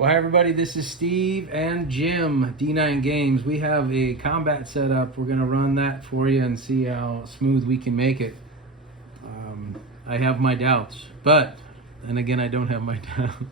Well, hi everybody, this is Steve and Jim, D9 Games. We have a combat set up. We're going to run that for you and see how smooth we can make it. I have my doubts, but then again, I don't have my doubts.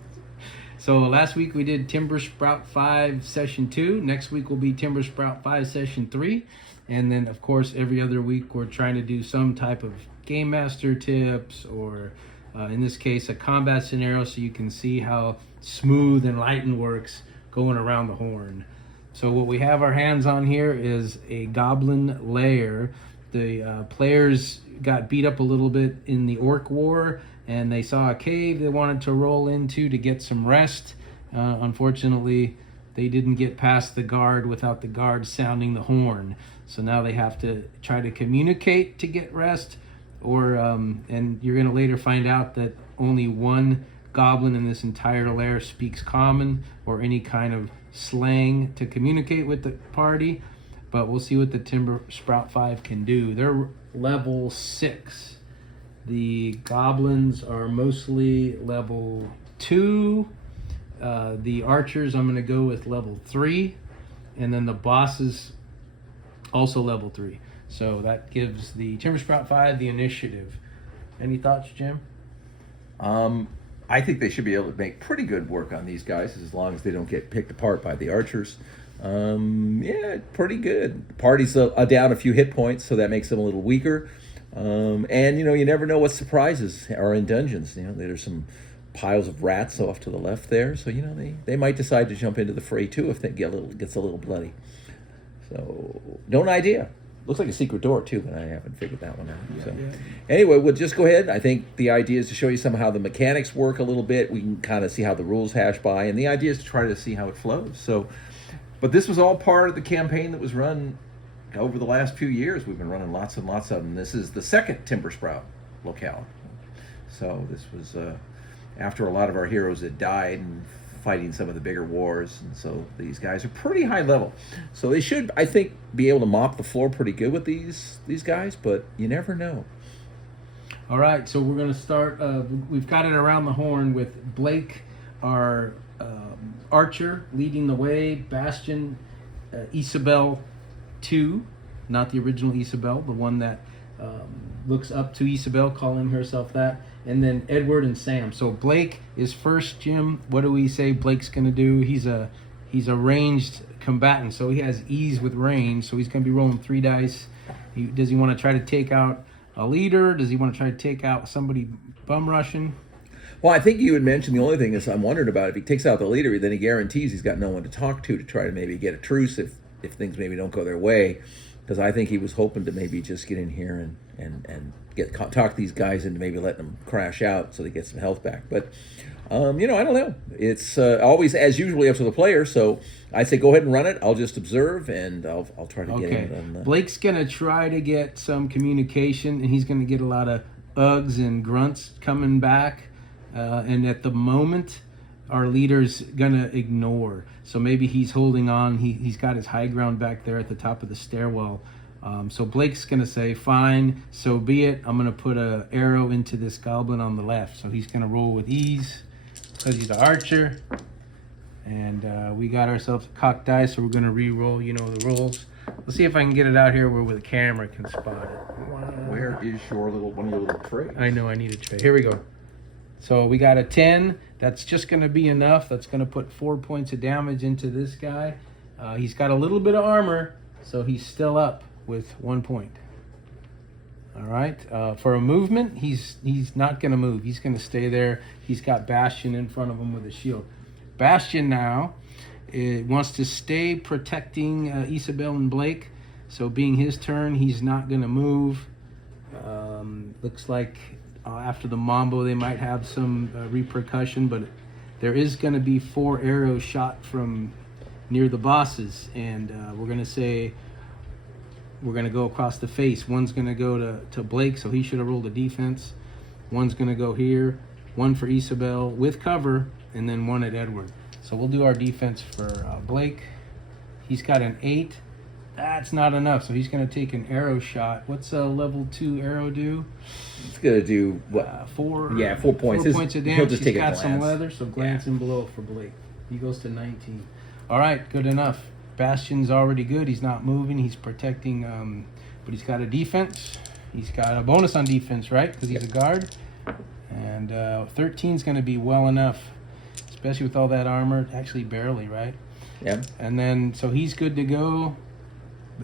So last week we did Timbersprout 5 Session 2. Next week will be Timbersprout 5 Session 3. And then, of course, every other week we're trying to do some type of Game Master tips or, in this case, a combat scenario so you can see how smooth and light and works going around the horn. So what we have our hands on here is a goblin lair. The players got beat up a little bit in the orc war, and they saw a cave they wanted to roll into to get some rest. Unfortunately, they didn't get past the guard without the guard sounding the horn. So now they have to try to communicate to get rest, or and you're going to later find out that only one goblin in this entire lair speaks common or any kind of slang to communicate with the party. But we'll see what the Timbersprout 5 can do. They're level 6. The goblins are mostly level 2. The archers, I'm going to go with level 3. And then the bosses, also level 3. So that gives the Timbersprout 5 the initiative. Any thoughts, Jim? I think they should be able to make pretty good work on these guys as long as they don't get picked apart by the archers. Yeah, pretty good. The party's down a few hit points, so that makes them a little weaker. And, you never know what surprises are in dungeons. There's some piles of rats off to the left there, so, they might decide to jump into the fray, too, if it gets a little bloody. So, no idea. Looks like a secret door, too, but I haven't figured that one out. Anyway, we'll just go ahead. I think the idea is to show you some how the mechanics work a little bit. We can kind of see how the rules hash by, and the idea is to try to see how it flows. So, but this was all part of the campaign that was run over the last few years. We've been running lots and lots of them. This is the second Timbersprout locale. So this was after a lot of our heroes had died and fighting some of the bigger wars, and so these guys are pretty high level. So they should, I think, be able to mop the floor pretty good with these guys, but you never know. All right, so we're going to start. We've got it around the horn with Blake, our archer, leading the way. Bastion, Isabel 2, not the original Isabel, the one that looks up to Isabel, calling herself that. And then Edward and Sam. So Blake is first, Jim. What do we say Blake's going to do? He's a ranged combatant, so he has ease with range. So he's going to be rolling 3 dice. Does he want to try to take out a leader? Does he want to try to take out somebody bum rushing? Well, I think you had mentioned the only thing is I'm wondering about if he takes out the leader, then he guarantees he's got no one to talk to try to maybe get a truce if things maybe don't go their way. Because I think he was hoping to maybe just get in here and talk these guys into maybe letting them crash out so they get some health back. But, I don't know. It's always, as usually, up to the player. So I say go ahead and run it. I'll just observe, and I'll try to get in. Blake's going to try to get some communication, and he's going to get a lot of ugs and grunts coming back. And at the moment, our leader's going to ignore. So maybe he's holding on. He's got his high ground back there at the top of the stairwell. So Blake's going to say, fine, so be it. I'm going to put an arrow into this goblin on the left. So he's going to roll with ease because he's an archer. And we got ourselves a cocked dice, so we're going to re-roll, the rules. Let's see if I can get it out here where the camera can spot it. Where is one of your little trays? I know, I need a tray. Here we go. So we got a 10. That's just going to be enough. That's going to put 4 points of damage into this guy. He's got a little bit of armor, so he's still up with 1 point. All right. For a movement, he's not going to move. He's going to stay there. He's got Bastion in front of him with a shield. Bastion now wants to stay protecting Isabel and Blake. So being his turn, he's not going to move. Looks like after the Mambo, they might have some repercussion, but there is going to be 4 arrows shot from near the bosses, and we're going to say we're going to go across the face. One's going to go to Blake, so he should have rolled a defense. One's going to go here, one for Isabel with cover, and then one at Edward. So we'll do our defense for Blake. He's got an 8. That's not enough, so he's going to take an arrow shot. What's a level 2 arrow do? It's going to do, what? 4. Yeah, 4 points. 4 points of damage. He'll just take He's a got some glance. leather, so glance in below for Blake. He goes to 19. All right, good enough. Bastion's already good. He's not moving. He's protecting, but he's got a defense. He's got a bonus on defense, right? Because he's a guard. And 13's going to be well enough, especially with all that armor. Actually, barely, right? Yeah. And then, so he's good to go.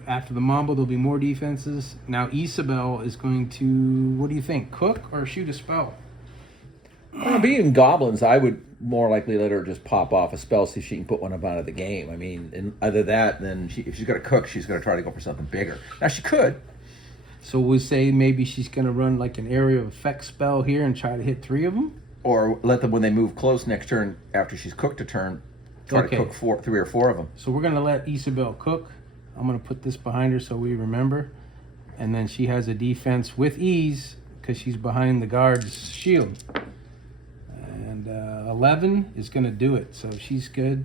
After the Mambo, there'll be more defenses. Now, Isabel is going to, what do you think, cook or shoot a spell? Being goblins, I would more likely let her just pop off a spell, see if she can put one up out of the game. I mean, and either that, then if she's going to cook, she's going to try to go for something bigger. Now, she could. So we'll say maybe she's going to run like an area of effect spell here and try to hit 3 of them? Or let them, when they move close next turn, after she's cooked a turn, try to cook 3 or 4 of them. So we're going to let Isabel cook. I'm going to put this behind her so we remember. And then she has a defense with ease because she's behind the guard's shield. And 11 is going to do it. So she's good.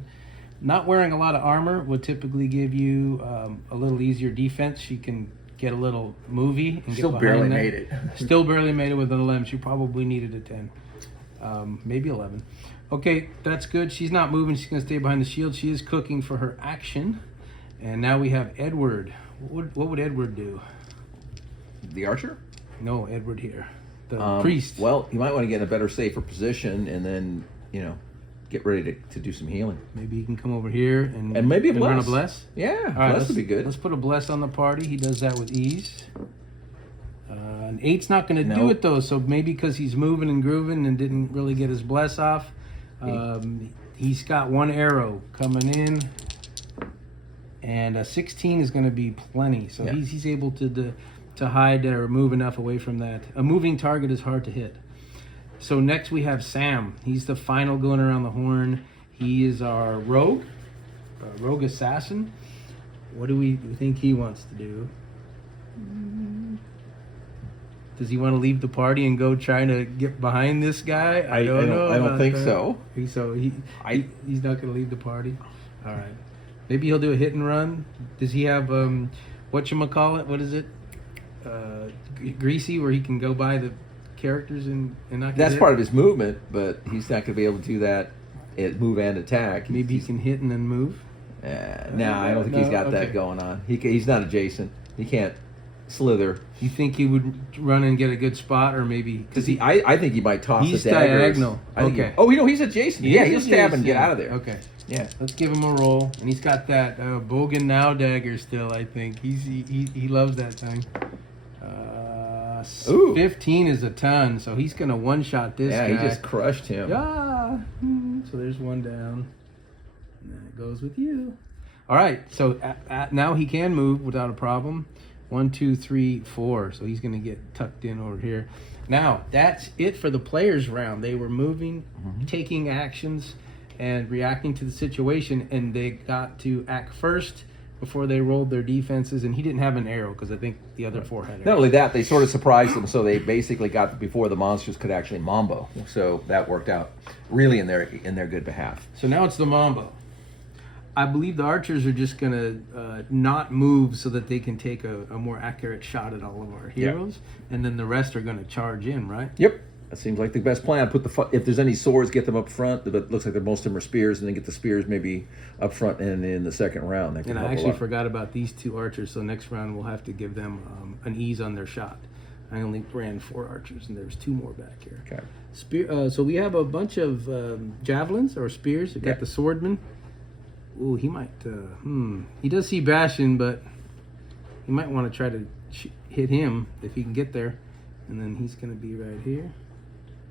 Not wearing a lot of armor would typically give you a little easier defense. She can get a little movie. And Still get barely that. made it. Still barely made it with an 11. She probably needed a 10. Maybe 11. Okay, that's good. She's not moving. She's going to stay behind the shield. She is cooking for her action. And now we have Edward. What would Edward do? The archer? No, Edward here. The priest. Well, you might want to get in a better, safer position and then, get ready to do some healing. Maybe he can come over here and maybe a run bless. a bless. Yeah, All right, bless would be good. Let's put a bless on the party. He does that with ease. An 8's not going to do it, though, so maybe because he's moving and grooving and didn't really get his bless off. He's got 1 arrow coming in. And a 16 is going to be plenty. So he's able to hide or move enough away from that. A moving target is hard to hit. So next we have Sam. He's the final going around the horn. He is our rogue assassin. What do we think he wants to do? Does he want to leave the party and go trying to get behind this guy? I don't know. I don't think that. so. He's not going to leave the party. All right. Maybe he'll do a hit and run. Does he have whatchamacallit? What is it? Greasy, where he can go by the characters and not get That's hit? part of his movement, but he's not going to be able to do that. Move and attack. Maybe he can hit and then move. No, I don't think he's got that going on. He's not adjacent. He can't slither. You think he would run and get a good spot, or maybe Because I think he might toss he's the daggers. diagonal. Okay. He's adjacent. He'll stab and get out of there. Okay. Yeah. Let's give him a roll. And he's got that Bogan Now dagger still, I think. He loves that thing. 15 is a ton, so he's going to one-shot this guy. Yeah, he just crushed him. Yeah. So there's 1 down. And that goes with you. All right, so now he can move without a problem. 1, 2, 3, 4. So he's going to get tucked in over here. Now, that's it for the players' round. They were moving, taking actions, and reacting to the situation, and they got to act first before they rolled their defenses, and he didn't have an arrow because I think the other 4 had arrows. Not only that, they sort of surprised them, so they basically got before the monsters could actually mambo. So that worked out really in their good behalf. So now it's the mambo. I believe the archers are just going to not move so that they can take a more accurate shot at all of our heroes, and then the rest are going to charge in, right? Yep. That seems like the best plan. If there's any swords, get them up front. But it looks like most of them are spears, and then get the spears maybe up front and in the second round. That can And I help a actually lot. forgot about these 2 archers, so next round we'll have to give them an ease on their shot. I only ran 4 archers, and there's 2 more back here. Okay. Spear. So we have a bunch of javelins or spears. We got the swordman. Ooh, he might. He does see Bastion, but he might want to try to hit him if he can get there. And then he's going to be right here.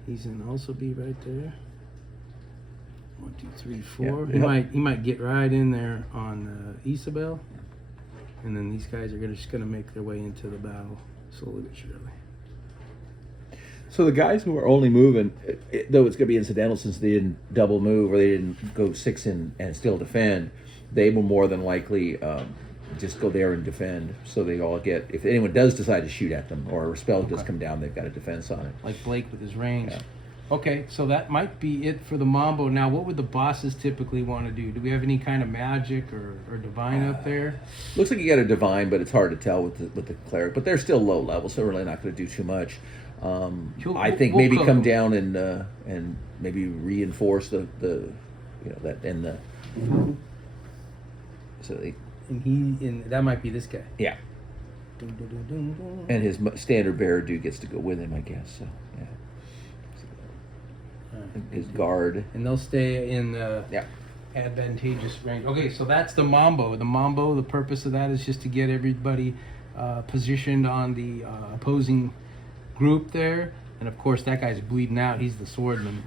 He's going to also be right there. 1, 2, 3, 4. Yeah. He might get right in there on Isabel. And then these guys are just going to make their way into the battle slowly but surely. So the guys who are only moving, though it's going to be incidental since they didn't double move or they didn't go 6 in and still defend, they will more than likely just go there and defend. So they all get, if anyone does decide to shoot at them or a spell does come down, they've got a defense on it. Like Blake with his range. Yeah. Okay, so that might be it for the Mambo. Now, what would the bosses typically want to do? Do we have any kind of magic or divine up there? Looks like you got a divine, but it's hard to tell with the cleric. But they're still low level, so they're really not going to do too much. I think maybe come down and maybe reinforce the you know, that and the. So they, and that might be this guy. yeah. Dun, dun, dun, dun, dun. And his standard bearer dude gets to go with him, I guess. So yeah. His guard. And they'll stay in Yeah. advantageous range. Okay, so that's the Mambo. The purpose of that is just to get everybody positioned on the opposing group there. And of course, that guy's bleeding out. He's the swordman.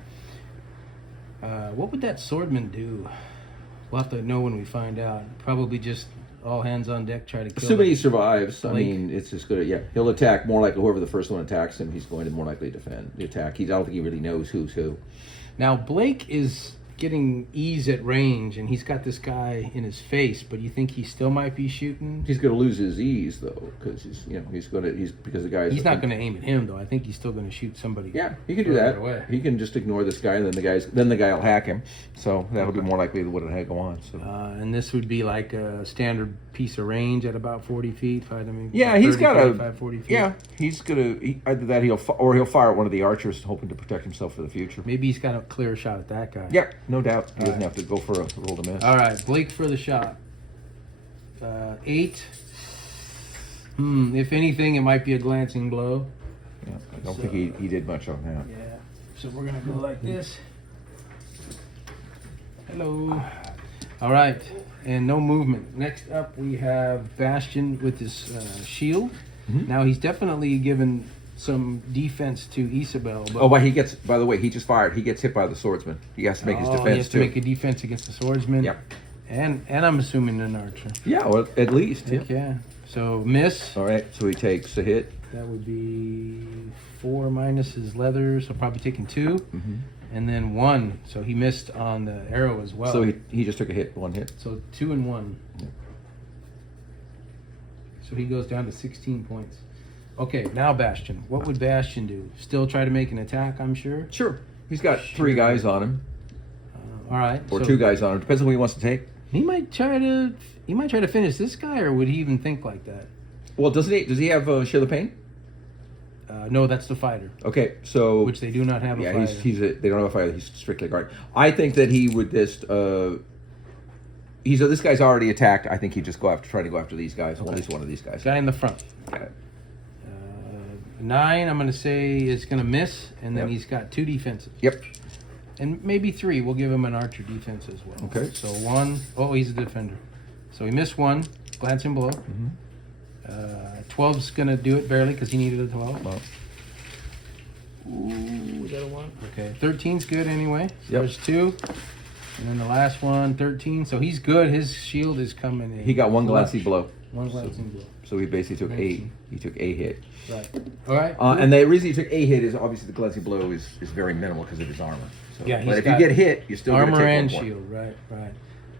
What would that swordman do? We'll have to know when we find out. Probably just all hands on deck, try to kill Assuming he him. survives, I Blake. mean, it's just good. Yeah, he'll attack more likely. Whoever the first one attacks him, he's going to more likely defend the attack. I don't think he really knows who's who. Now, Blake is getting ease at range, and he's got this guy in his face, but you think he still might be shooting? He's going to lose his ease though, because because the guy's. He's not going to aim at him, though. I think he's still going to shoot somebody. Yeah, he can do further that. away. He can just ignore this guy, and then the guy will hack him. So that'll be more likely what it'll go on. So. And this would be like a standard piece of range at about 40 feet. Yeah, he's got 40 feet. Yeah, he's gonna either that he'll fire at one of the archers, hoping to protect himself for the future. Maybe he's got a clear shot at that guy. Yeah, no doubt. He doesn't right. have to go for a roll to miss. All right, Blake for the shot. 8. If anything, it might be a glancing blow. Yeah, I don't think he did much on that. Yeah. So we're gonna go like this. Hello. All right, and no movement. Next up, we have Bastion with his shield. Mhm. Now he's definitely given some defense to Isabel. But Oh, but by the way, he just fired. He gets hit by the swordsman. He has to make his defense he has too. to make a defense against the swordsman. Yep. And I'm assuming an archer. Yeah, well, at least. Yeah. Yeah. So miss. All right, so he takes a hit. That would be 4 minus his leather, so probably taking 2, Mm-hmm. and then 1. So he missed on the arrow as well. So he just took a hit, 1 hit. So 2 and 1. Yeah. So he goes down to 16 points. Okay, now Bastion. What would Bastion do? Still try to make an attack, I'm sure? Sure. He's got 3 guys on him, All right. or so 2 guys on him. Depends on who he wants to take. He might try to finish this guy, or would he even think like that? Well, does he have Share the Pain? No, that's the fighter, Okay, so which they do not have a yeah, fighter. they don't have a fighter. He's strictly guard. I think that he would just this guy's already attacked. I think he'd just try to go after these guys. At least one of these guys. Guy in the front. Yeah. 9, I'm going to say, is going to miss, and then Yep. he's got 2 defenses. Yep. And maybe 3. We'll give him an archer defense as well. Okay. So 1. Oh, he's a defender. So he missed 1. Glancing blow. Mm-hmm. 12's going to do it barely because he needed a 12. Well, Ooh, is that a 1? Okay. 13's good anyway. So Yep. there's 2. And then the last one, 13. So he's good. His shield is coming in. he got 1 Flush. glancing blow. 1 glancing blow. So he basically took 8. 19. He took a hit. Right. All right. And the reason he took a hit is obviously the glancing blow is very minimal because of his armor. So, Yeah, he's but if you got get hit, you're still going to armor take and 1 point. shield, right.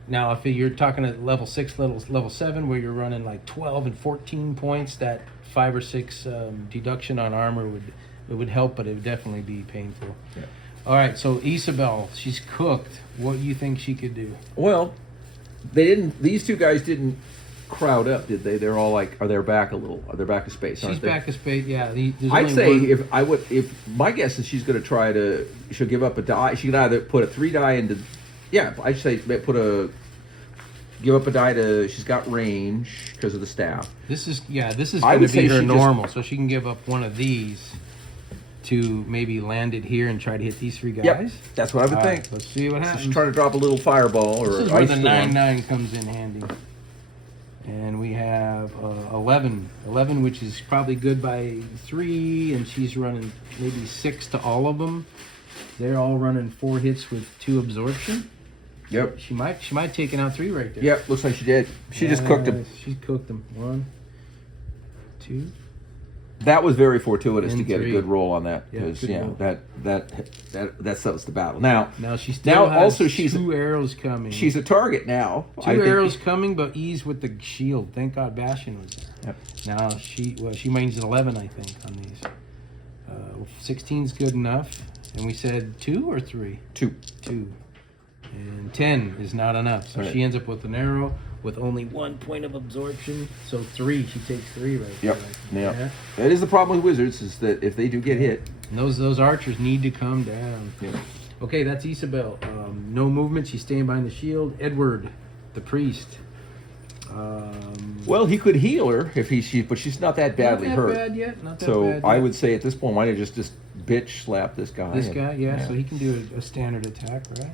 Now, if you're talking at level 6, level 7, where you're running like 12 and 14 points, that 5 or 6 deduction on armor would help, but it would definitely be painful. Yeah. All right, so Isabel, she's cooked. What do you think she could do? Well, these 2 guys didn't crowd up, did they? They're all like, they're back a space, aren't She's they? back a space, yeah. There's I'd only say one- if my guess is she's going to she'll give up a die. She can either put a 3 die into, I'd say give up a die to, she's got range because of the staff. This is I going to would be say her she normal, so she can give up one of these to maybe land it here and try to hit these 3 guys. Yep, that's what I would All think. right, let's see what happens. She's trying to drop a little fireball or This is where ice the storm. 9/9 comes in handy. And we have 11. 11, which is probably good by 3, and she's running maybe 6 to all of them. They're all running 4 hits with 2 absorption. Yep. She might taken out 3 right there. Yep, looks like she did. She just cooked him. She cooked them. 1, 2. That was very fortuitous to And get 3. a good roll on that Yeah, because good roll. that settles the battle. Now Now she still has also she's 2 arrows coming. she's a target now. 2 I think. arrows coming, but ease with the shield. Thank God Bastion was there. Yep. Now she means an 11, I think, on these. 16's good enough, and we said 2 or 3. 2. 2, and 10 is not enough. So Right. she ends up with an arrow with only 1 point of absorption. So 3, she takes 3 right Yep. there. Yep. Yeah. That is the problem with wizards is that if they do get hit, And those archers need to come down. Yep. Okay, that's Isabel. No movement. She's staying behind the shield. Edward, the priest. Well, he could heal her if but she's not that badly not that hurt. bad yet. Not that So bad yet. I would say at this point, why don't you just bitch slap this guy? This guy, yeah. So he can do a standard attack, right?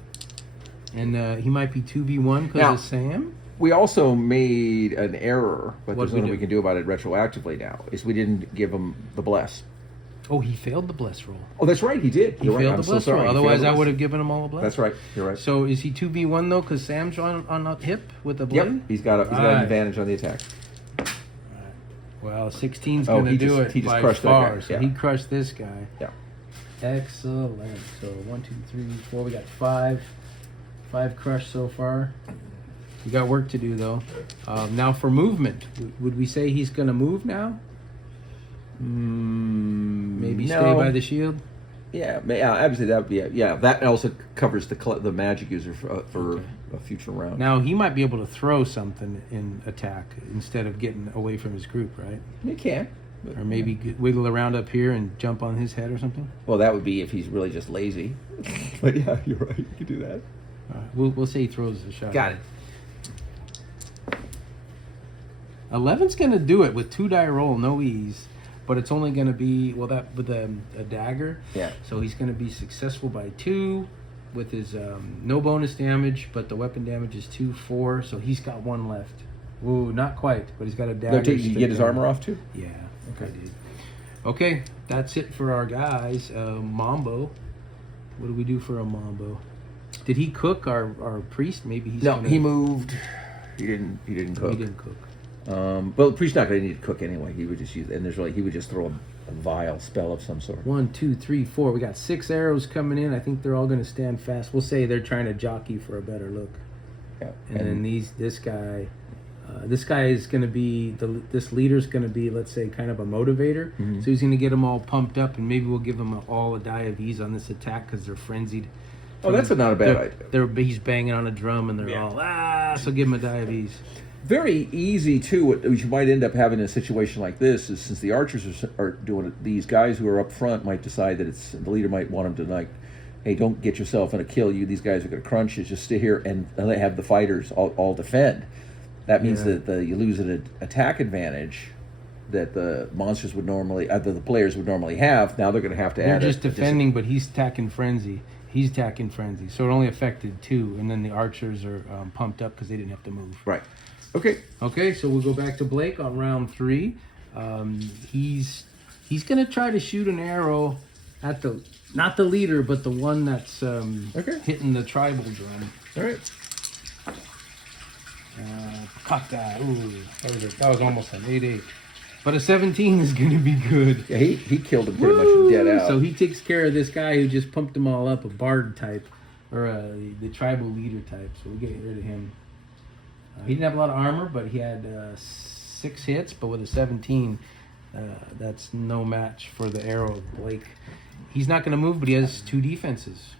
And he might be 2v1 because of Sam. We also made an error, but there's What'd we nothing do? we can do about it retroactively now. Is we didn't give him the bless. Oh, he failed the bless roll. Oh, that's right, he did. He You're right. failed I'm the so bless sorry. roll. He failed Otherwise, the I bless. would have given him all the bless. That's right. You're right. So is he 2v1 though? Because Sam's on a hip with the blade. Yep, he's got an advantage on the attack. Well, 16's Oh, going to he do just- it he just by crushed that far. guy, So yeah. he crushed this guy. Yeah. Excellent. So 1, 2, 3, 4. We got 5 crushed so far. We got work to do though. Now for movement, would we say he's going to move now? Maybe stay by the shield. Yeah, obviously that would be that also covers the magic user for a future round. Now he might be able to throw something in attack instead of getting away from his group, right? You can, Or maybe wiggle around up here and jump on his head or something. Well, that would be if he's really just lazy. But yeah, you're right. You can do that. All right, we'll say he throws the shot. Got it. 11's going to do it with 2 die roll, no ease, but it's only going to be that with a dagger. Yeah. So he's going to be successful by 2 with his no bonus damage, but the weapon damage is 2, 4. So he's got 1 left. Ooh, not quite, but he's got a dagger. Did you get his armor off too? Yeah. Okay. I did. Okay, that's it for our guys. Mambo. What do we do for a Mambo? Did he cook our priest? Maybe he's No, he moved. He didn't cook. He didn't cook. Well, the priest's not going to need to cook anyway. He would just use, and he would just throw a vile spell of some sort. 1, 2, 3, 4. We got 6 arrows coming in. I think they're all going to stand fast. We'll say they're trying to jockey for a better look. Yeah. And then this guy is going to be this leader's going to be, let's say, kind of a motivator. Mm-hmm. So he's going to get them all pumped up, and maybe we'll give them all a die of ease on this attack because they're frenzied. Oh, that's not a bad idea. He's banging on a drum, and they're all so give him a die of ease. Very easy too. What you might end up having in a situation like this is, since the archers are doing it, these guys who are up front might decide that the leader might want them to, like, hey, don't get yourself in a kill. These guys are going to crunch you. Just stay here and they have the fighters all defend. That means that you lose an attack advantage that the monsters would normally, the players would normally have. Now they're going to have to add. They're just defending, but he's attacking frenzy. He's attacking frenzy, so it only affected 2, and then the archers are pumped up because they didn't have to move. Right. Okay. Okay, so we'll go back to Blake on round 3. He's gonna try to shoot an arrow at not the leader, but the one that's hitting the tribal drum. All right. Caught that. Ooh, that was almost an 8-8. But a 17 is gonna be good. Yeah, he killed him pretty much dead out. So he takes care of this guy who just pumped them all up, a bard type, or the tribal leader type. So we get rid of him. He didn't have a lot of armor, but he had 6 hits. But with a 17, that's no match for the arrow of Blake. He's not going to move, but he has 2 defenses.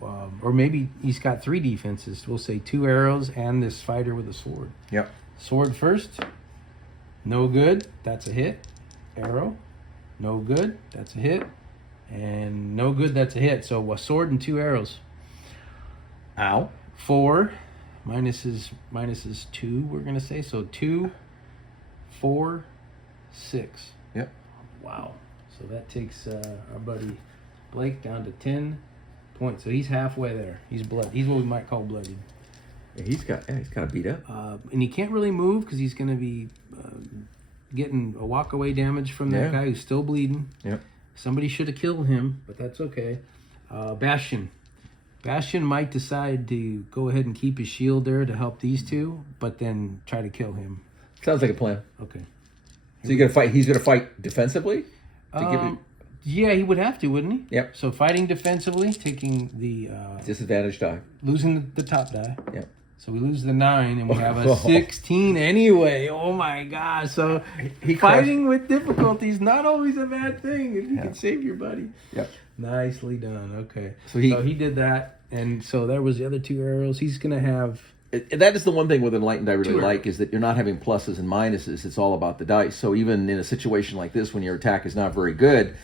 Or maybe he's got 3 defenses. We'll say 2 arrows and this fighter with a sword. Yep. Sword first. No good. That's a hit. Arrow. No good. That's a hit. And no good. That's a hit. So a sword and 2 arrows. Ow. 4. Minus is 2, we're going to say. So 2, 4, 6. Yep. Wow. So that takes our buddy Blake down to 10 points. So he's halfway there. He's what we might call bloodied. Yeah, he's kind of beat up. And he can't really move because he's going to be getting a walk-away damage from that guy who's still bleeding. Yep. Somebody should have killed him, but that's okay. Bastion. Bastion might decide to go ahead and keep his shield there to help these 2, but then try to kill him. Sounds like a plan. Okay. So you're gonna fight. He's gonna fight defensively. Yeah, he would have to, wouldn't he? Yep. So fighting defensively, taking the Disadvantage die. losing the top die. Yep. So we lose the 9, and we have a 16 anyway. Oh my gosh! So He fighting with difficulty is not always a bad thing if you can save your buddy. Yep. Nicely done. Okay. So he did that, and so there was the other 2 arrows. He's gonna have. That is the one thing with Enlightened I really 2 like, is that you're not having pluses and minuses. It's all about the dice. So even in a situation like this, when your attack is not very good,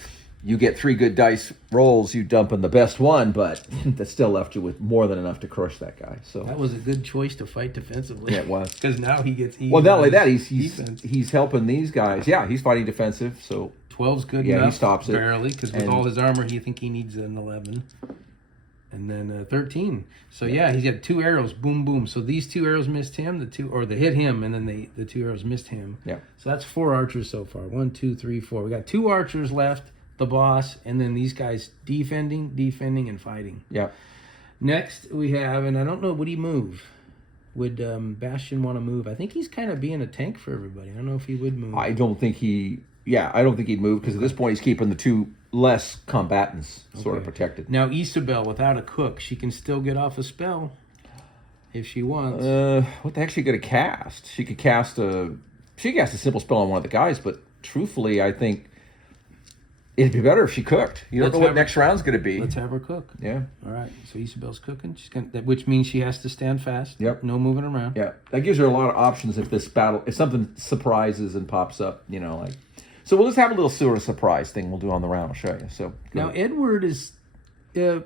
you get 3 good dice rolls, you dump in the best one, but that still left you with more than enough to crush that guy. So that was a good choice to fight defensively. Yeah, it was. Because now he gets well, not only that, he's helping these guys. Yeah, he's fighting defensive. So 12's good yeah, enough. he stops it barely, because with all his armor, he needs an 11. And then 13. So yeah, he's got 2 arrows. Boom, boom. So these 2 arrows missed him. They hit him, and then the 2 arrows missed him. Yeah. So that's 4 archers so far. 1, 2, 3, 4. We got 2 archers left. The boss, and then these guys defending, and fighting. Yeah. Next we have, and I don't know, would he move? Would Bastion want to move? I think he's kind of being a tank for everybody. I don't know if he would move. I don't think he'd move, because at this point he's keeping the 2 less combatants sort of protected. Now Isabel, without a cook, she can still get off a spell if she wants. What the heck is she going to cast? She could cast a simple spell on one of the guys, but truthfully, I think it'd be better if she cooked. You don't know what next round's going to be. Let's have her cook. Yeah. All right. So Isabel's cooking. Which means she has to stand fast. Yep. No moving around. Yeah. That gives her a lot of options if something surprises and pops up, like. So we'll just have a little sort of surprise thing we'll do on the round. I'll show you. So now Edward is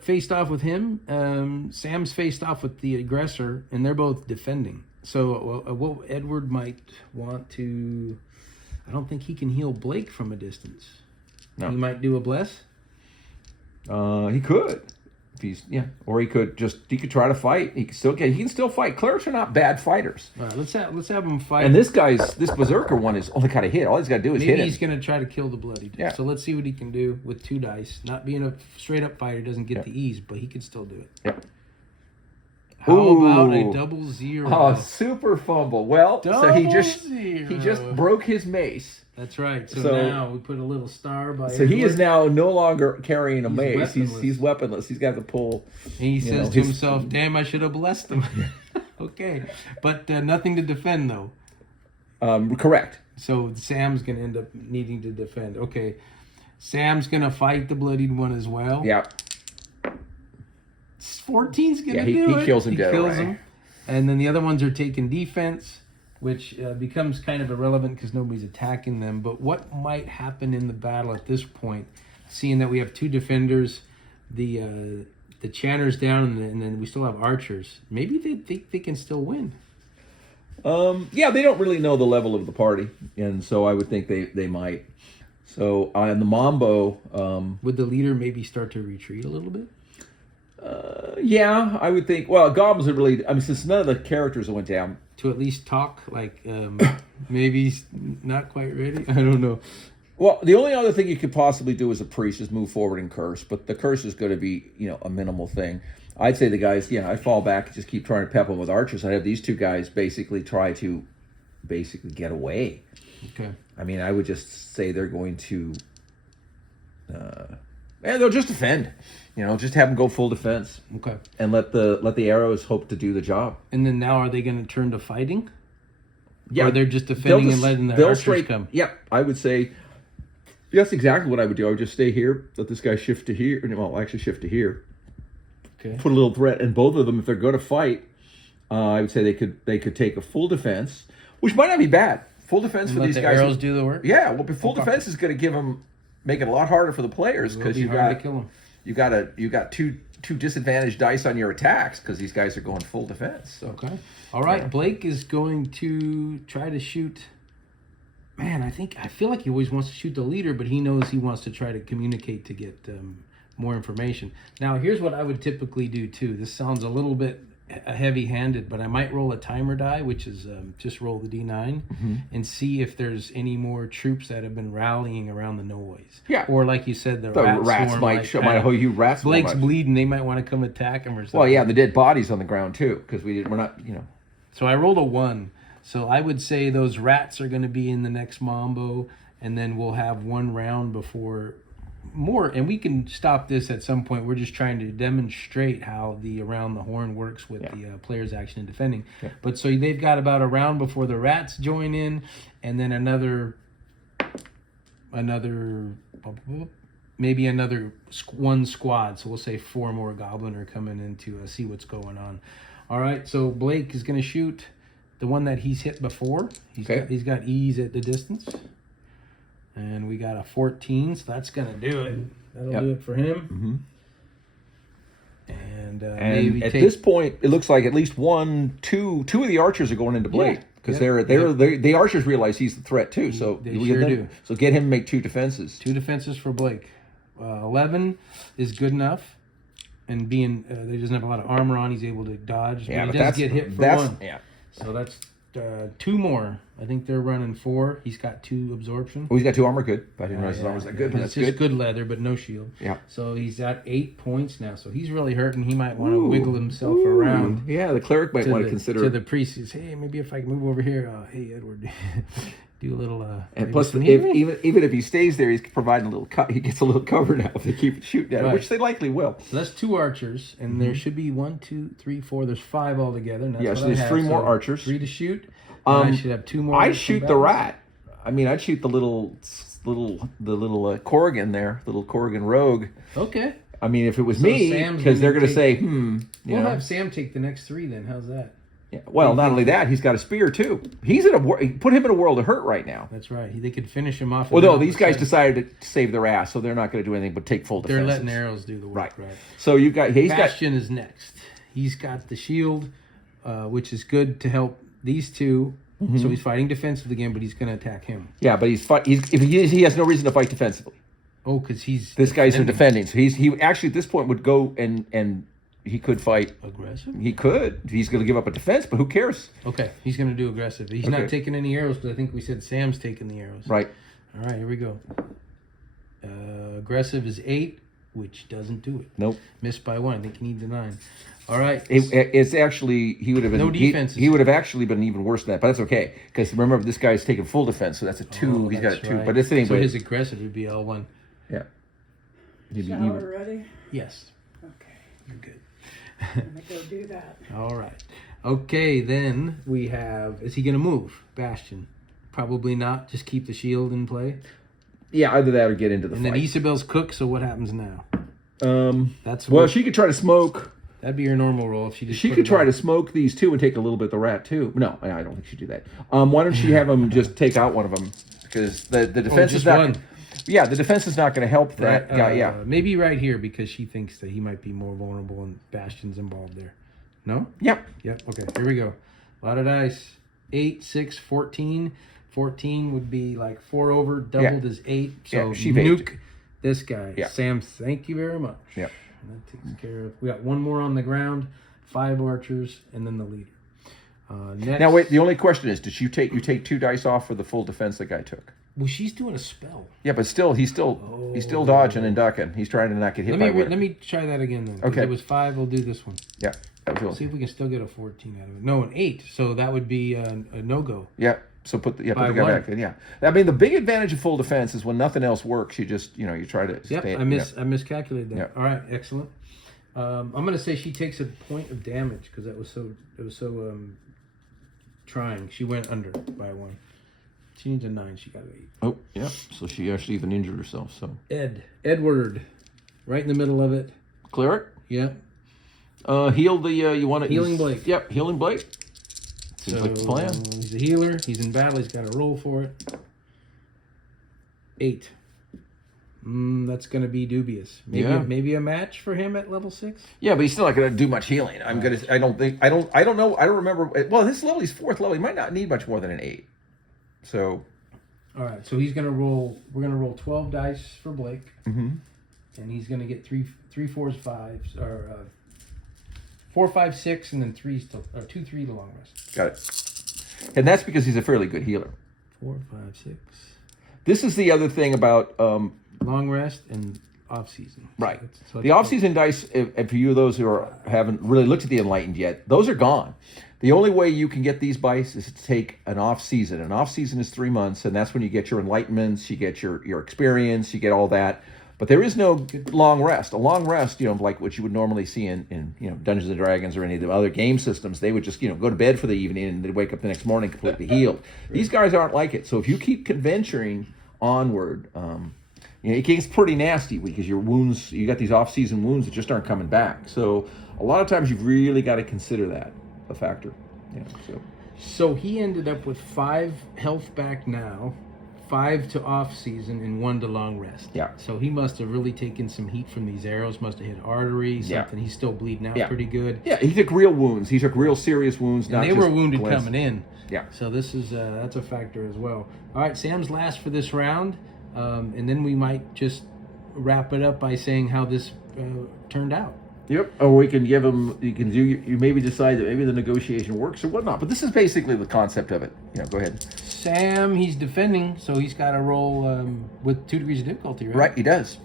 faced off with him. Sam's faced off with the aggressor, and they're both defending. So what Edward might want to... I don't think he can heal Blake from a distance. No. He might do a bless. He could, or he could try to fight. He can still fight. Clerics are not bad fighters. All right, let's have him fight. And this berserker one is only kind of hit. All he's got to do is hit him. Maybe he's going to try to kill the bloodied. Yeah. So let's see what he can do with 2 dice. Not being a straight up fighter doesn't get the ease, but he can still do it. Yep. How about a 0? Oh, super fumble. Well, so he just broke his mace. That's right. So now we put a little star by. So he is now no longer carrying a mace. He's weaponless. He's got to pull. And he says to himself, "Damn, I should have blessed him." Okay, but nothing to defend though. Correct. So Sam's going to end up needing to defend. Okay, Sam's going to fight the bloodied one as well. Yeah. 14's going to do it. He kills him. He kills him. And then the other ones are taking defense, which becomes kind of irrelevant because nobody's attacking them. But what might happen in the battle at this point, seeing that we have 2 defenders, the chanter's down, and then we still have archers. Maybe they think they can still win. Yeah, they don't really know the level of the party, and so I would think they might. So on the Mambo... would the leader maybe start to retreat a little bit? Yeah, I would think. Well, goblins are really... since none of the characters went down... To at least talk, maybe he's not quite ready? I don't know. Well, the only other thing you could possibly do as a priest is move forward and curse, but the curse is going to be, a minimal thing. I'd say the guys, I fall back and just keep trying to pep them with archers. I have these 2 guys try to get away. Okay. I would just say they're going to... they'll just defend. Just have them go full defense. Okay. And let the arrows hope to do the job. And then now are they going to turn to fighting? Yeah. Or they're just defending and letting the archers come? Yep. I would say that's exactly what I would do. I would just stay here, let this guy shift to here. Well, actually shift to here. Okay. Put a little threat, and both of them, if they're going to fight, I would say they could take a full defense, which might not be bad. Full defense for these guys. Arrows do the work. Yeah. Well, but full defense is going to make it a lot harder for the players because you got to kill them. You got two disadvantaged dice on your attacks because these guys are going full defense. So. Okay. All right. Yeah. Blake is going to try to shoot. Man, I feel like he always wants to shoot the leader, but he knows he wants to try to communicate to get more information. Now, here's what I would typically do too. This sounds a little bit heavy-handed, but I might roll a timer die, which is just roll the D9 and see if there's any more troops that have been rallying around the noise. Yeah. Or like you said, the rats might hold you rats. Blake's bleeding. They might want to come attack him or something. Well, yeah, the dead bodies on the ground too, because we're not. So I rolled a 1. So I would say those rats are going to be in the next Mambo, and then we'll have 1 round before more, and we can stop this at some point. We're just trying to demonstrate how the around the horn works with the player's action and defending. Yeah. But so they've got about a round before the rats join in, and then another maybe another 1 squad. So we'll say 4 more goblin are coming in to see what's going on. All right, so Blake is going to shoot the one that he's hit before. He's got ease at the distance. And we got a 14, so that's going to do it. That'll Yep. do it for him. And And maybe at this point, it looks like at least two of the archers are going into Blake. Because the archers realize he's the threat too. So They sure do. So get him to make 2 defenses. 2 defenses for Blake. 11 is good enough. And being he doesn't have a lot of armor on, he's able to dodge. Yeah, but he but does get hit for that's 1. yeah. So that's 2 more. I think they're running 4. He's got 2 absorption. Oh, he's got 2 armor. Good. I didn't realize his armor was that good. But It's that's just good. good leather, but no shield. Yeah. So he's at 8 points now. So he's really hurting. He might want to wiggle himself around. Yeah, the cleric might want to consider. To the priest, says, hey, maybe if I can move over here. Hey, Edward, do a little. And plus, even if he stays there, he's providing a little cut. He gets a little cover now if they keep shooting at him, which they likely will. So that's 2 archers, and there should be 1, 2, 3, 4. There's 5 altogether. And that's what So I there's have. 3 more archers. 3 to shoot. And I should have 2 more. I'd shoot the rat. I mean, I'd shoot the little Corrigan there, little Corrigan rogue. Okay. I mean, if it was So me, Sam's because they're going to take- say, We'll have Sam take the next 3 then. How's that? Yeah. Well, not only that, he's got a spear too. He's in put him in a world of hurt right now. That's right. They could finish him off. Well, no, these guys decided to save their ass, so they're not going to do anything but take full defense. They're letting arrows do the work. Right. So you've got Bastion is next. He's got the shield, which is good to help these 2. So he's fighting defensive again, but he's going to attack him. Yeah, but he has no reason to fight defensively. Oh, because this guy's defending. So he actually at this point would go and he could fight aggressive. He could. He's going to give up a defense, but who cares? Okay, he's going to do aggressive. He's not taking any arrows, but I think we said Sam's taking the arrows. Right. All right, here we go. Aggressive is 8, which doesn't do it. Nope. Missed by 1. I think he needs a 9. All right. It's actually he would have been no defenses. He would have actually been even worse than that, but that's okay because remember this guy's taking full defense, so that's a 2. He's got a 2, but it's anyway. So his aggressive would be L1. Yeah. Shower ready? Yes. Okay. You're good. I'm gonna go do that. All right. Okay, then we have. Is he going to move, Bastion? Probably not. Just keep the shield in play. Yeah, either that or get into the fight. And then Isabel's cook. So what happens now? That's she could try to smoke. That'd be her normal role if she just. She could try to smoke these 2 and take a little bit of the rat too. No, I don't think she'd do that. Why don't she have him just take out one of them because the defense is not. One. Yeah, the defense is not going to help that guy. Yeah, maybe right here because she thinks that he might be more vulnerable and Bastion's involved there. No? Yep. Okay, here we go. A lot of dice. 8, 6, 14. 14 would be like 4 over, doubled is 8. So she nuke this guy. Yeah. Sam, thank you very much. Yep. That takes care of. We got 1 more on the ground, 5 archers, and then the leader. Next. Now wait. The only question is, did you take 2 dice off for the full defense the guy took? Well, she's doing a spell. Yeah, but still, he's still dodging and ducking. He's trying to not get hit by it. Let me try that again then. Okay. It was 5. We'll do this one. Yeah. See if we can still get a 14 out of it. No, an 8. So that would be a no-go. Yeah. So put the guy back in. Yeah. I mean, the big advantage of full defense is when nothing else works, you just you try to. Yep. I miscalculated that. Yep. All right. Excellent. I'm gonna say she takes a point of damage because it was so trying. She went under by 1. She needs a 9. She got an 8. Oh, yeah. So she actually even injured herself. So Edward, right in the middle of it. Cleric. Yeah. Heal the. You want to healing Blake. Yep. Healing Blake. Seems like the plan. He's a healer. He's in battle. He's got to roll for it. 8. That's going to be dubious. Maybe a match for him at level 6. Yeah, but he's still not going to do much healing. I don't know. I don't remember. Well, this level, he's 4th level. He might not need much more than an 8. So. All right. So he's going to roll. We're going to roll 12 dice for Blake. Mm-hmm. And he's going to get 3, 4s, 5s, or 4, 5, 6, and then 2, 3 to long rest. Got it. And that's because he's a fairly good healer. 4, 5, 6. This is the other thing about long rest and off season. Right. So the off season dice, if for you those who haven't really looked at the Enlightened yet, those are gone. The only way you can get these dice is to take an off season. An off season is 3 months, and that's when you get your enlightenments, you get your experience, you get all that. But there is no long rest. A long rest, like what you would normally see in Dungeons and Dragons or any of the other game systems, they would just go to bed for the evening and they'd wake up the next morning completely healed. These guys aren't like it. So if you keep adventuring onward, it gets pretty nasty because your wounds, you got these off-season wounds that just aren't coming back. So a lot of times you've really got to consider that a factor. So he ended up with 5 health back now, 5 to off season and 1 to long rest. Yeah. So he must have really taken some heat from these arrows. Must have hit arteries. Yeah. Something. He's still bleeding out Yeah. pretty good. Yeah, he took real wounds. He took real serious wounds. And they were wounded coming in. Yeah. So this is that's a factor as well. All right, Sam's last for this round, and then we might just wrap it up by saying how this turned out. Yep. Or we can give him. You can do. You maybe decide that maybe the negotiation works or whatnot. But this is basically the concept of it. Go ahead. Sam, he's defending, so he's got to roll with 2 degrees of difficulty, right? Right. He does.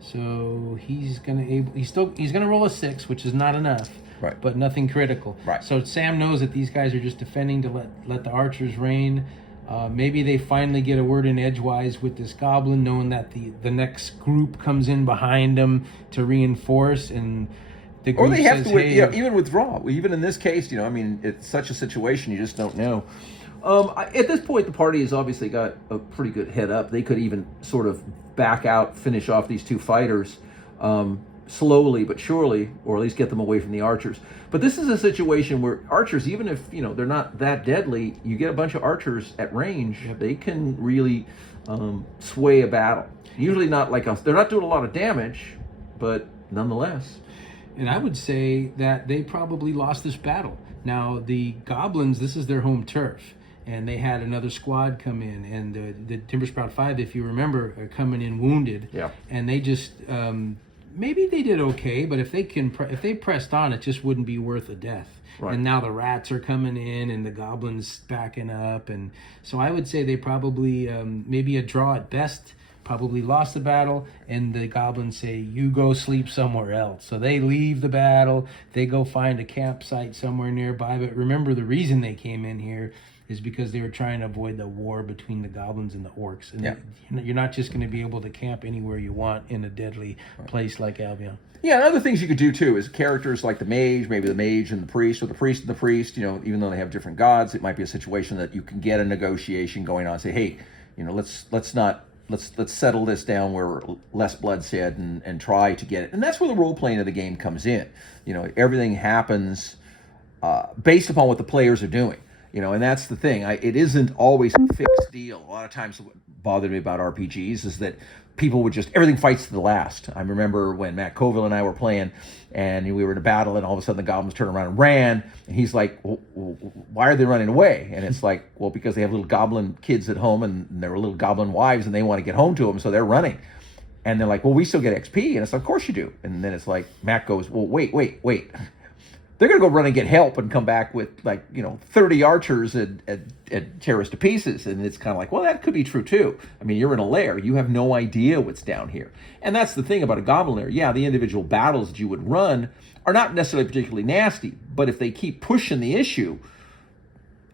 So he's gonna roll a 6, which is not enough. Right. But nothing critical. Right. So Sam knows that these guys are just defending to let the archers reign. Maybe they finally get a word in edgewise with this goblin, knowing that the next group comes in behind them to reinforce, and the group Or they have says, to, hey, even withdraw. Even in this case, it's such a situation you just don't know. At this point, the party has obviously got a pretty good head up. They could even sort of back out, finish off these 2 fighters slowly but surely, or at least get them away from the archers. But this is a situation where archers, even if they're not that deadly, you get a bunch of archers at range, they can really sway a battle. Usually not like us. They're not doing a lot of damage, but nonetheless. And I would say that they probably lost this battle. Now, the goblins, this is their home turf, and they had another squad come in, and the Timbersprout 5, if you remember, are coming in wounded. Yeah. And they just, maybe they did okay, but if they pressed on, it just wouldn't be worth a death. Right. And now the rats are coming in, and the goblins backing up, and so I would say they probably, maybe a draw at best, probably lost the battle, and the goblins say, you go sleep somewhere else. So they leave the battle, they go find a campsite somewhere nearby. But remember, the reason they came in here is because they were trying to avoid the war between the goblins and the orcs. And you're not just going to be able to camp anywhere you want in a deadly place like Albion. Yeah, and other things you could do too is characters like the mage, maybe the mage and the priest, or the priest and the priest, even though they have different gods, it might be a situation that you can get a negotiation going on. Say, hey, let's settle this down where we're less bloodshed and try to get it. And that's where the role playing of the game comes in. Everything happens based upon what the players are doing. And that's the thing. It isn't always a fixed deal. A lot of times what bothered me about RPGs is that people would everything fights to the last. I remember when Matt Colville and I were playing, and we were in a battle, and all of a sudden the goblins turned around and ran, and he's like, well, why are they running away? And it's like, well, because they have little goblin kids at home, and there were little goblin wives, and they want to get home to them, so they're running. And they're like, well, we still get XP. And it's like, of course you do. And then it's like, Matt goes, well, wait. They're going to go run and get help and come back with 30 archers and tear us to pieces. And it's kind of like, well, that could be true too. I mean, you're in a lair. You have no idea what's down here. And that's the thing about a goblin lair. Yeah, the individual battles that you would run are not necessarily particularly nasty. But if they keep pushing the issue,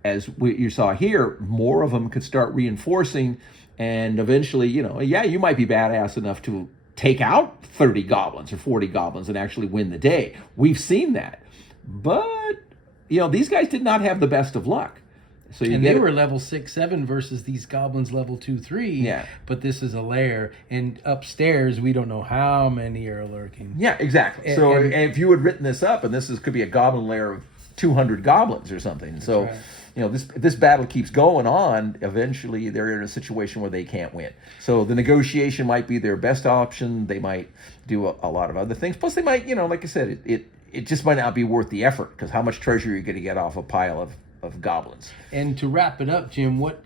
as you saw here, more of them could start reinforcing. And eventually, you might be badass enough to take out 30 goblins or 40 goblins and actually win the day. We've seen that. But, these guys did not have the best of luck. So they were level 6, 7 versus these goblins level 2, 3. Yeah. But this is a lair. And upstairs, we don't know how many are lurking. Yeah, exactly. And if you had written this up, and could be a goblin lair of 200 goblins or something. So, right. This battle keeps going on. Eventually, they're in a situation where they can't win. So the negotiation might be their best option. They might do a lot of other things. Plus, they might, like I said, it just might not be worth the effort, because how much treasure are you going to get off a pile of goblins? And to wrap it up, Jim, what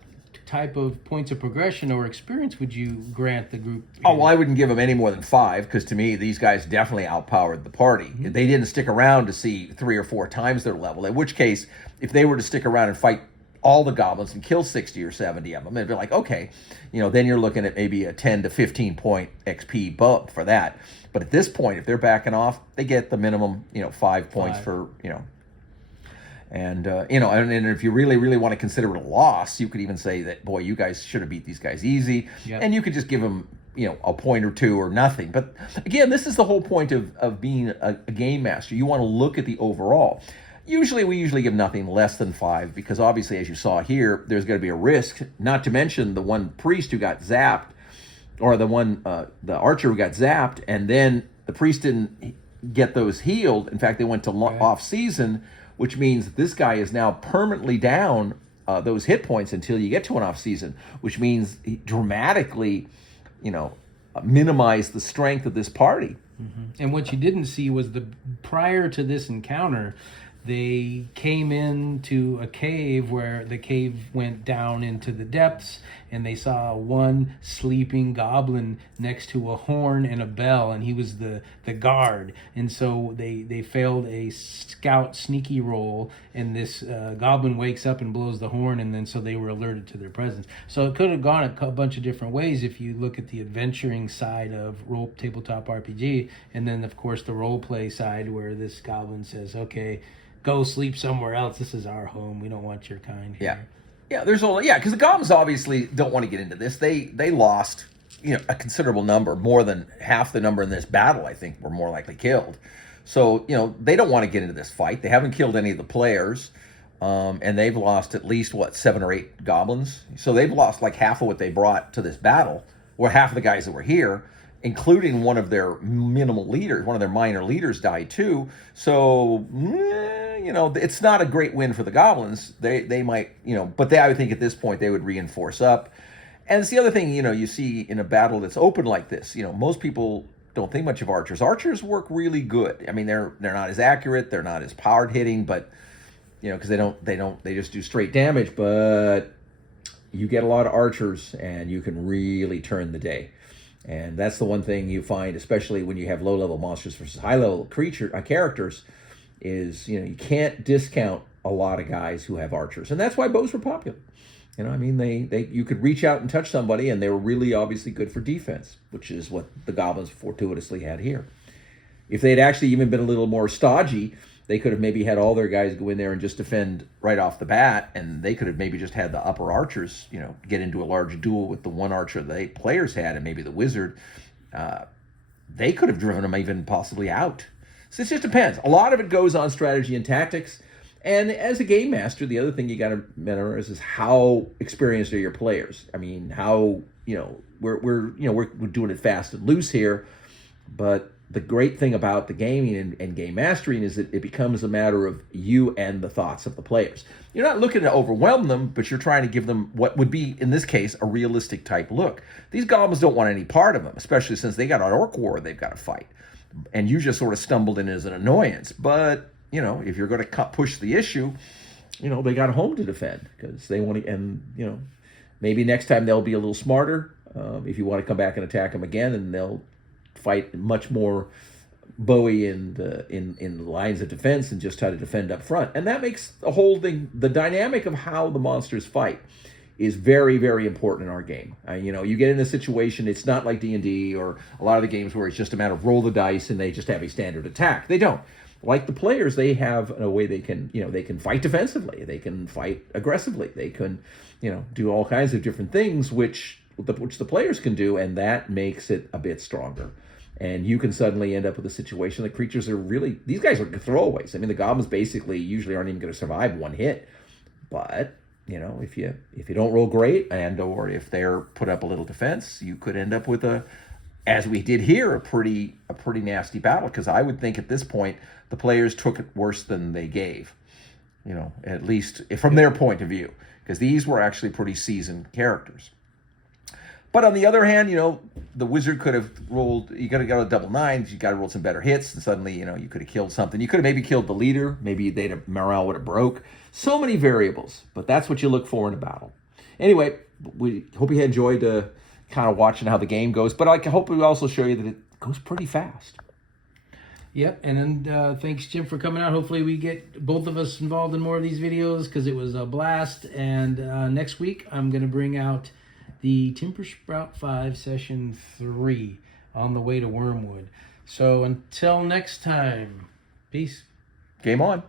type of points of progression or experience would you grant the group? Oh, well, I wouldn't give them any more than 5, because to me, these guys definitely outpowered the party. Mm-hmm. They didn't stick around to see 3 or 4 times their level, in which case, if they were to stick around and fight all the goblins and kill 60 or 70 of them, it'd be like, okay, then you're looking at maybe a 10 to 15 point XP bump for that. But at this point, if they're backing off, they get the minimum, 5 points for, and if you really, really want to consider it a loss, you could even say that, boy, you guys should have beat these guys easy. Yep. And you could just give them, a point or 2 or nothing. But again, this is the whole point of being a game master. You want to look at the overall. We usually give nothing less than 5, because obviously, as you saw here, there's going to be a risk, not to mention the one priest who got zapped, or the archer who got zapped, and then the priest didn't get those healed. In fact, they went to off season, which means this guy is now permanently down those hit points until you get to an off season, which means he dramatically, minimize the strength of this party. And what you didn't see was prior to this encounter, they came into a cave where the cave went down into the depths, and they saw one sleeping goblin next to a horn and a bell, and he was the guard. And so they failed a scout sneaky roll, and this goblin wakes up and blows the horn, and then so they were alerted to their presence. So it could have gone a bunch of different ways if you look at the adventuring side of tabletop RPG, and then of course the role play side where this goblin says, okay, go sleep somewhere else. This is our home. We don't want your kind here. Yeah, because the goblins obviously don't want to get into this. They lost, a considerable number, more than half the number in this battle, I think, were more likely killed. So, they don't want to get into this fight. They haven't killed any of the players, and they've lost at least, 7 or 8 goblins. So they've lost like half of what they brought to this battle, or half of the guys that were here, including one of their minimal leaders, one of their minor leaders died too. So, it's not a great win for the goblins. They might, but I would think at this point they would reinforce up. And it's the other thing, you see in a battle that's open like this, most people don't think much of archers. Archers work really good. I mean, they're not as accurate, they're not as powered hitting, but, because they just do straight damage, but you get a lot of archers and you can really turn the day. And that's the one thing you find, especially when you have low-level monsters versus high-level characters, is, you can't discount a lot of guys who have archers. And that's why bows were popular. You could reach out and touch somebody, and they were really obviously good for defense, which is what the goblins fortuitously had here. If they'd actually even been a little more stodgy, they could have maybe had all their guys go in there and just defend right off the bat, and they could have maybe just had the upper archers, get into a large duel with the one archer the players had, and maybe the wizard. They could have driven them even possibly out. So it just depends. A lot of it goes on strategy and tactics. And as a game master, the other thing you got to remember is how experienced are your players. I mean, how we're doing it fast and loose here, but the great thing about the gaming and game mastering is that it becomes a matter of you and the thoughts of the players. You're not looking to overwhelm them, but you're trying to give them what would be, in this case, a realistic type look. These goblins don't want any part of them, especially since they got an orc war they've got to fight. And you just sort of stumbled in as an annoyance. But, if you're going to push the issue, they got a home to defend because they want to, and, maybe next time they'll be a little smarter. If you want to come back and attack them again, and they'll fight much more Bowie in the lines of defense and just try to defend up front. And that makes the whole thing, the dynamic of how the monsters fight is very, very important in our game. You get in a situation, it's not like D&D or a lot of the games where it's just a matter of roll the dice and they just have a standard attack. They don't. Like the players, they have a way they can, they can fight defensively. They can fight aggressively. They can, do all kinds of different things, which the players can do, and that makes it a bit stronger. And you can suddenly end up with a situation that creatures are really, these guys are throwaways. I mean, the goblins basically usually aren't even going to survive one hit. But, if you don't roll great, and or if they're put up a little defense, you could end up with as we did here, a pretty nasty battle. Because I would think at this point, the players took it worse than they gave. At least from their point of view. Because these were actually pretty seasoned characters. But on the other hand, the wizard could have rolled, you got to go to double nines, you got to roll some better hits, and suddenly, you could have killed something. You could have maybe killed the leader, maybe morale would have broke. So many variables, but that's what you look for in a battle. Anyway, we hope you enjoyed kind of watching how the game goes, but I hope we also show you that it goes pretty fast. Yep, and then thanks, Jim, for coming out. Hopefully we get both of us involved in more of these videos because it was a blast. And next week, I'm going to bring out the Timbersprout 5 Session 3 on the way to Wormwood. So until next time, peace. Game on.